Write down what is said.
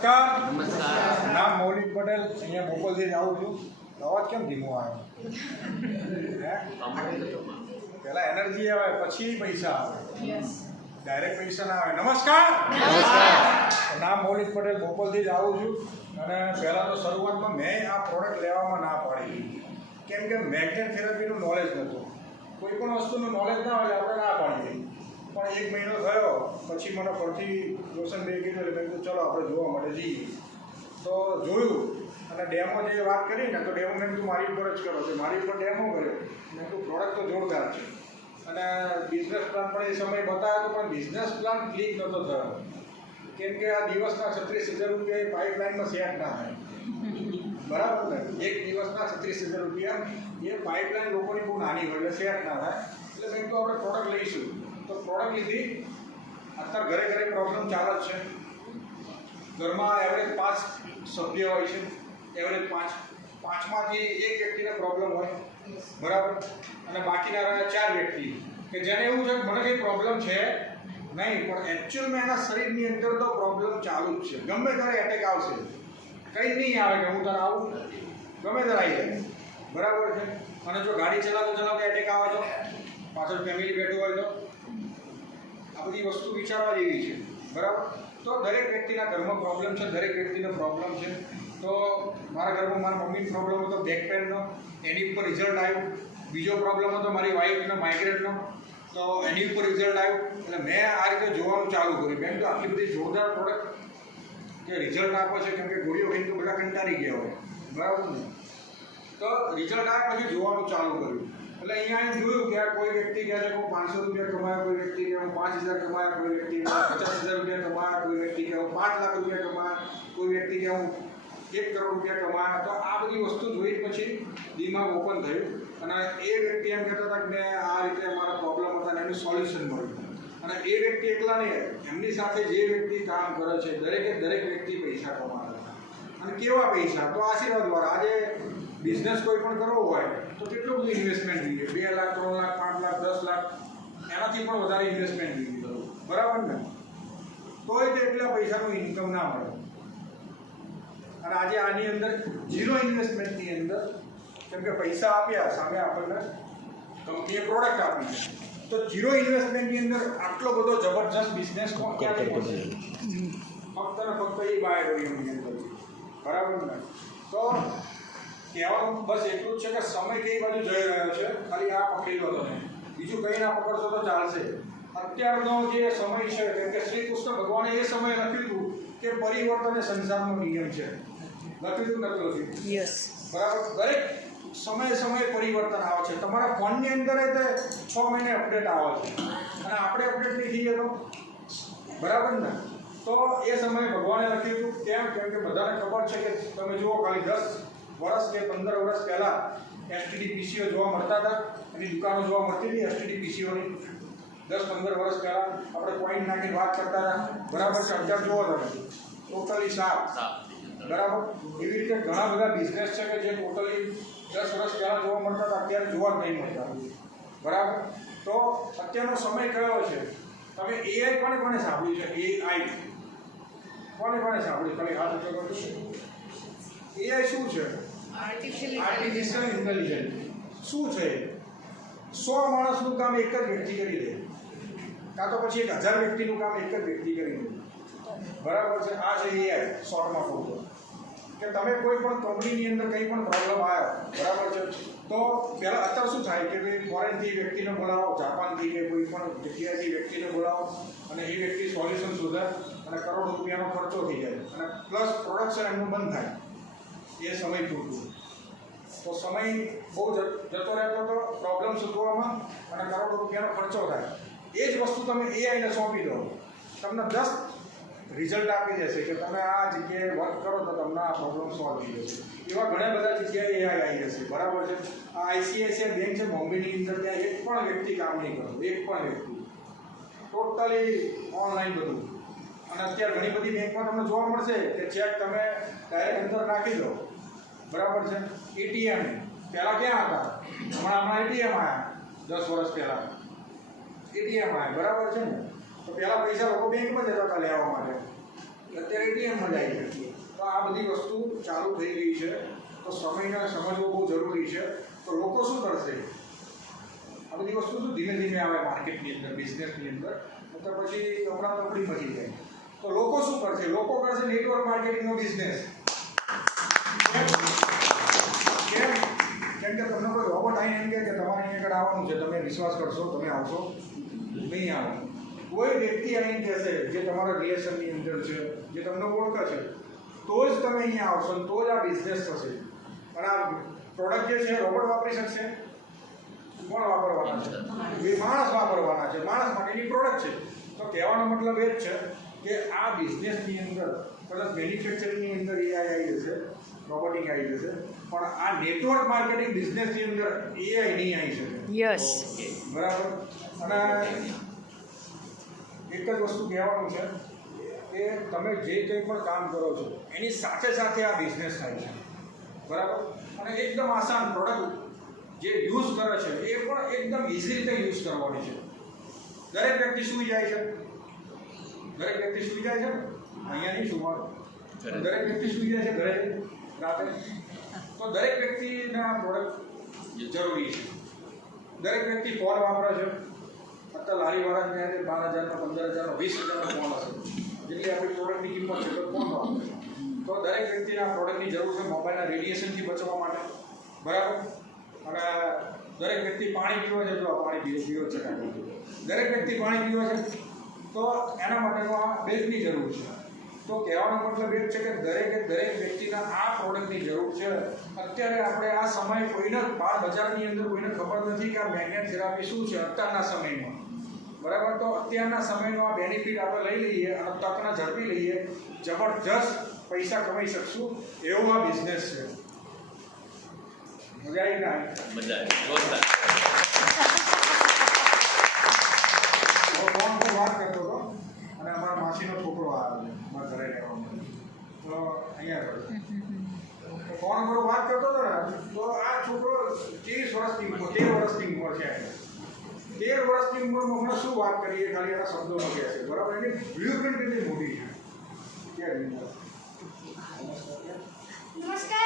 નમસ્કાર. નામ મૌલિક પટેલ. અહીંયા બોપલથી આવું છું. અવાજ કેમ ધીમો આવ્યો? પહેલા એનર્જી આવે પછી પૈસા આવે, ડાયરેક્ટ પૈસા ના આવે. નમસ્કાર. નામ મૌલિક પટેલ, બોપલથી જ આવું છું. અને પહેલાં તો શરૂઆતમાં મેં આ પ્રોડક્ટ લેવામાં ના પાડી, કેમ કે મેગ્નેટ થેરપીનું નોલેજ નહોતું. કોઈ પણ વસ્તુનું નોલેજ ના હોય આપણે ના પાડી દઈએ. પણ 1 મહિનો થયો પછી મને ફરતી રોશનભાઈ કીધું એટલે મેં કીધું ચલો આપણે જોવા માટે જઈએ. તો જોયું અને ડેમો જે વાત કરી ને, તો ડેમો મેં તું મારી ઉપર જ કરો છે. મારી ઉપર ડેમો કર્યો. મેં તું પ્રોડક્ટ તો જોરદાર છે. અને બિઝનેસ પ્લાન પણ એ સમય બતાવ્યો હતો, પણ બિઝનેસ પ્લાન ક્લિક નહોતો થયો. કેમ કે આ દિવસના 36,000 રૂપિયા એ પાઇપલાઇનમાં સેટ ના થાય. બરાબર ને? એક દિવસના 36,000 રૂપિયા એ પાઇપલાઇન લોકોની બહુ નાની હોય એટલે સેટ ના થાય. એટલે મેં તો આપણે પ્રોડક્ટ લઈશું. તો પ્રોડક્ટ લીધી. અત્યારે ઘરે ઘરે પ્રોબ્લેમ ચાલે જ છે. ઘરમાં એવરેજ 5 સભ્ય હોય છે. એવરેજ 5માંથી એક વ્યક્તિને પ્રોબ્લેમ હોય, બરાબર. અને બાકીના રહ્યા 4 વ્યક્તિ કે જેને એવું છે કે મને કંઈ પ્રોબ્લેમ છે નહીં, પણ એકચ્યુઅલમાં એના શરીરની અંદર તો પ્રોબ્લેમ ચાલુ જ છે. ગમે ત્યારે એટેક આવશે. કંઈ નહીં આવે કે હું તને આવું, ગમે ત્યારે આવી જાય, બરાબર છે. અને જો ગાડી ચલાવતો એટેક આવે તો, પાછળ ફેમિલી બેઠું હોય તો, આ બધી વસ્તુ વિચારવા જેવી છે, બરાબર. તો દરેક વ્યક્તિના ઘરમાં પ્રોબ્લેમ છે, દરેક વ્યક્તિનો પ્રોબ્લેમ છે. તો મારા ઘરમાં મારા મમ્મીનો પ્રોબ્લેમ હતો બેક પેનનો, એની ઉપર રિઝલ્ટ આવ્યું. બીજો પ્રોબ્લેમ હતો મારી વાઈફનો માઇગ્રેનનો, તો એની ઉપર રિઝલ્ટ આવ્યું. એટલે મેં આ રીતે જોવાનું ચાલુ કર્યું. મેં તો આટલી બધી જોરદાર પ્રોડક્ટ કે રિઝલ્ટ આપે છે, કેમ કે ગોળીઓ ખાઈને તો બધા કંટાળી ગયા હોય, બરાબર ને. તો રિઝલ્ટ આવ્યા પછી જોવાનું ચાલુ કર્યું. એટલે અહીંયા જોયું કે કોઈ વ્યક્તિ કહે છે કે હું 500 રૂપિયા કમાયા, કોઈ વ્યક્તિ કે હું 5,000 કમાયા, કોઈ વ્યક્તિ 50,000 રૂપિયા કમાયા, કોઈ વ્યક્તિ કે હું 5 લાખ રૂપિયા કમાયા, કોઈ વ્યક્તિ કે હું 1 કરોડ રૂપિયા કમાયા. તો આ બધી વસ્તુ જોઈ પછી દિમાગ ઓપન થયું. અને એ વ્યક્તિ એમ કહેતા હતા કે મેં આ રીતે મારા પ્રોબ્લેમ હતા અને એનું સોલ્યુશન મળ્યું. અને એ વ્યક્તિ એકલા નહીં, એમની સાથે જે વ્યક્તિ કામ કરે છે દરેક વ્યક્તિ પૈસા કમાતા હતા. અને કેવા પૈસા? તો આશીર્વાદ દ્વારા. આજે બિઝનેસ કોઈ પણ કરવો હોય તો કેટલું બધું ઇન્વેસ્ટમેન્ટ જોઈએ, 2 લાખ, 3 લાખ, 5 લાખ, 10 લાખ, એનાથી પણ વધારે ઇન્વેસ્ટમેન્ટ જોઈએ, બરાબર ને. તોય તો એટલા પૈસાનું ઇન્કમ ના મળે. અને આજે આની અંદર 0 ઇન્વેસ્ટમેન્ટની અંદર, કેમ કે પૈસા આપ્યા, સામે આપણને કંપનીએ પ્રોડક્ટ આપી છે, તો 0 ઇન્વેસ્ટમેન્ટની અંદર આટલો બધો જબરજસ્ત બિઝનેસ ક્યાંથી મળશે? ફક્ત ને ફક્ત એ બાયોડોરિયમની અંદર, બરાબર ને. તો કહેવાનું બસ એટલું જ છે કે સમય કઈ બાજુ જઈ રહ્યો છે, ખાલી આ પકડી લો તમે, બીજું કંઈ ના પકડશો તો ચાલશે. અત્યારનો જે સમય છે, કેમ કે શ્રી કૃષ્ણ ભગવાને એ સમય લખ્યું હતું કે પરિવર્તન એ સંસારનો નિયમ છે. લખ્યું હતું, યસ, બરાબર. દરેક સમયે પરિવર્તન આવે છે. તમારા ફોનની અંદર તે 6 મહિને અપડેટ આવે છે, અને આપણે અપડેટ નહીં થઈએ તો, બરાબર ને. તો એ સમયે ભગવાને લખ્યું હતું. કેમ કે બધાને ખબર છે કે તમે જુઓ, ખાલી 10 વર્ષ કે 15 વર્ષ પહેલાં એસટીડી પીસીઓ જોવા મળતા હતા. એની દુકાનો જોવા મળતી હતી એસટીડી પીસીઓની. 10-15 વર્ષ પહેલાં આપણે પોઈન્ટ નાખીને વાત કરતા હતા, બરાબર છે. અત્યારે જુઓ તમે, ટોટલી સાફ, બરાબર. એવી રીતે ઘણા બધા બિઝનેસ છે કે જે ટોટલી 10 વર્ષ પહેલાં જોવા મળતા હતા, અત્યારે જોવા જ નહીં મળતા, બરાબર. તો અત્યારનો સમય કયો છે? તમે એઆઈ કોને સાંભળ્યું છે? એઆઈ કોને સાંભળ્યું? ખાલી હાથ ઊંચો કરજો. એઆઈ શું છે? Artificial intelligence. શું છે? 100 માણસનું કામ એક જ વ્યક્તિ કરી દે, કાં તો પછી 1000 વ્યક્તિનું કામ એક જ વ્યક્તિ કરી દે, બરાબર છે. આ છે એઆઈ. શોર્ટમાં કહું તો કે તમે કોઈ પણ કંપનીની અંદર કંઈ પણ પ્રોબ્લેમ આવ્યો, બરાબર છે, તો પહેલાં અત્યારે શું થાય કે ભાઈ ફોરેનથી વ્યક્તિને બોલાવો, જાપાનથી કે કોઈ પણ જગ્યાએથી વ્યક્તિને બોલાવો, અને એ વ્યક્તિ સોલ્યુશન શોધે, અને કરોડ રૂપિયાનો ખર્ચો થઈ જાય, અને પ્લસ પ્રોડક્શન એમનું બંધ થાય એ સમય પૂરતું. તો સમય બહુ જતો રહેતો હતો પ્રોબ્લેમ શોધવામાં, અને કરોડો રૂપિયાનો ખર્ચો થાય. એ જ વસ્તુ તમે એઆઈને સોંપી દો, તમને 10 રિઝલ્ટ આપી દેશે કે તમે આ જગ્યાએ વર્ક કરો તો તમને આ પ્રોબ્લેમ સોલ્વ થઈ જશે. એવા ઘણા બધા જગ્યાએ એઆઈ આવી જશે, બરાબર છે. આ આઈસીઆઈસીઆઈ બેંક છે બોમ્બેની અંદર, ત્યાં એક પણ વ્યક્તિ કામ નહીં કરતો, એક પણ વ્યક્તિ, ટોટલી ઓનલાઈન બધું. અને અત્યારે ઘણી બધી બેંકમાં તમને જોવા મળશે કે ચેક તમે ડાયરેક્ટ અંદર નાખી દો, બરાબર છે. એટીએમ પહેલાં ક્યાં હતા? હમણાં એટીએમ આવ્યા. 10 વર્ષ પહેલાં એટીએમ આવ્યા, બરાબર છે ને. તો પહેલાં પૈસા લોકો બેંકમાં જતા હતા લેવા માટે, અત્યારે એટીએમમાં જાય છે. તો આ બધી વસ્તુ ચાલુ થઈ ગઈ છે. તો સમયને સમજવો બહુ જરૂરી છે. તો લોકો શું કરશે? આ બધી વસ્તુ શું ધીમે ધીમે આવે માર્કેટની અંદર, બિઝનેસની અંદર, તો પછી હમણાં તકડી મચી જાય. તો લોકો શું કરશે? લોકો કરશે નેટવર્ક માર્કેટિંગનો બિઝનેસ. કેમ? કેમ કે તમને કોઈ રોબોટ આવીને એમ કે તમારે અહીં આગળ આવવાનું છે, તમે વિશ્વાસ કરશો? તમે આવશો? નહીં આવો. કોઈ વ્યક્તિ આવીને કહેશે જે તમારા રિલેશનની અંદર છે, જે તમને ઓળખે છે, તો જ તમે અહીંયા આવશો, તો જ આ બિઝનેસ થશે. અને આ પ્રોડક્ટ જે છે રોબોટ વાપરી શકશે? કોણ વાપરવાના છે? એ માણસ વાપરવાના છે. માણસ માટેની પ્રોડક્ટ છે. તો કહેવાનો મતલબ એ જ છે કે આ બિઝનેસની અંદર કદાચ મેન્યુફેક્ચરિંગની અંદર એઆઈ આવી જશે, રોબોટિક આવી જશે, પણ આ નેટવર્ક માર્કેટિંગ બિઝનેસની અંદર એઆઈ નહીં આવી શકે. યસ, બરાબર. અને એક જ વસ્તુ કહેવાનું છે કે તમે જે કંઈ પણ કામ કરો છો એની સાથે સાથે આ બિઝનેસ થાય છે. બરાબર. અને એકદમ આસાન પ્રોડક્ટ જે યુઝ કરે છે એ પણ એકદમ ઇઝી રીતે યુઝ કરવાની છે. દરેક વ્યક્તિ સૂઈ જાય છે. દરેક વ્યક્તિ સૂઈ જાય છે. અહીંયા નહીં સુવાનું. દરેક વ્યક્તિ સૂઈ જાય છે ઘરે રાતે. તો દરેક વ્યક્તિના પ્રોડક્ટ જરૂરી છે. દરેક વ્યક્તિ ફોન વાપરે છે. અત્યારે લારીવાળા ને 12,000નો, 15,000નો, 20,000નો ફોન હશે. જેટલી આપણી પ્રોડક્ટની કિંમત છે તો ફોન વાપરે છે. તો દરેક વ્યક્તિને આ પ્રોડક્ટની જરૂર છે મોબાઈલના રેડિયેશનથી બચવા માટે. બરાબર. અને દરેક વ્યક્તિ પાણી પીવે છે. જો પાણી પીવે છે દરેક વ્યક્તિ પાણી પીવે છે, તો એના માટેનો આ બેગની જરૂર છે. તો કહેવાનો મતલબ એ જ છે કે દરેક વ્યક્તિના આ પ્રોડક્ટની જરૂર છે. અત્યારે આપણે આ સમય કોઈને બહાર બજારની અંદર કોઈને ખબર નથી કે આ મેગ્નેટ થેરાપી શું છે અત્યારના સમયમાં. બરાબર. તો અત્યારના સમયનો આ બેનિફિટ આપણે લઈ લઈએ અને તકને ઝડપી લઈએ, જબરજસ્ત પૈસા કમાઈ શકશું એવો આ બિઝનેસ છે. મજા આવી ના આવી? મજા આવી. ફોન પર વાત કરતો હતો અને અમારા માસીનો છોકરો આવ્યો છે મારા ઘરે રહેવા માટે. તો અહીંયા આગળ ફોન પર વાત કરતો હતો ને, તો આ છોકરો 13 વર્ષની ઉંમર છે. 13 વર્ષની ઉંમરમાં હમણાં શું વાત કરીએ, ખાલી એના શબ્દોમાં કહે છે. બરાબર. એની બ્લુ પ્રિન્ટ કેટલી મોટી છે. નમસ્કાર